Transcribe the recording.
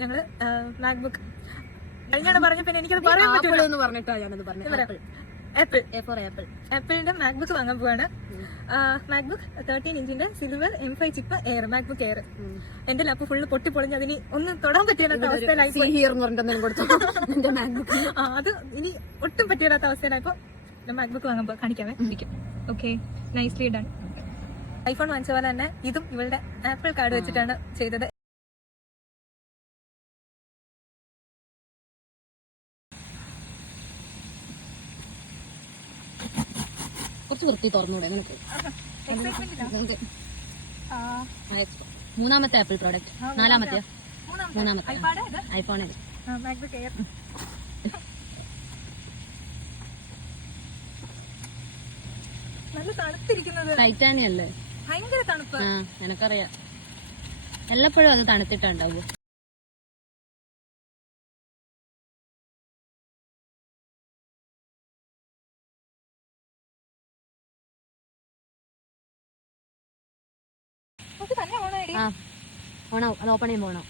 ഞങ്ങള് മാക്ബുക്ക് കഴിഞ്ഞാണ് പറഞ്ഞ പിന്നെ എനിക്കത് പറയാൻ പറ്റില്ല. ആപ്പിളിന്റെ മാക്ബുക്ക് വാങ്ങാൻ പോവാണ്. മാക്ബുക്ക് 13 ഇഞ്ചിന്റെ silver M5 chip air, MacBook air. എന്റെ ലാപ്പ് ഫുള്ള് പൊട്ടിപ്പൊളിഞ്ഞ് അതിന് ഒന്നും തൊടാൻ പറ്റില്ലാത്ത അവസ്ഥയിലായി. അത് ഇനി ഒട്ടും പറ്റില്ലാത്ത അവസ്ഥയിലായപ്പോ മാക്ബുക്ക് വാങ്ങാൻ കാണിക്കാമേ. Okay, nicely done. ഐഫോൺ വാങ്ങിച്ച പോലെ തന്നെ ഇതും ഇവളുടെ ആപ്പിൾ കാർഡ് വെച്ചിട്ടാണ് ചെയ്തത്. കുറച്ച് വൃത്തി തുറന്നൂടെ നിനക്ക്? മൂന്നാമത്തെ ആപ്പിൾ പ്രോഡക്റ്റ്, മൂന്നാമത്തെ ഐഫോൺ. നല്ല തണുത്തിരിക്കുന്നത്. ടൈറ്റാനിയം അല്ലേ? ഭയങ്കര തണുപ്പ്. എനക്കറിയാം, എല്ലപ്പോഴും അത് തണുത്തിട്ടുണ്ടാവും. ഓണാവും, അത് ഓപ്പൺ ചെയ്യുമ്പോൾ ഓണാവും.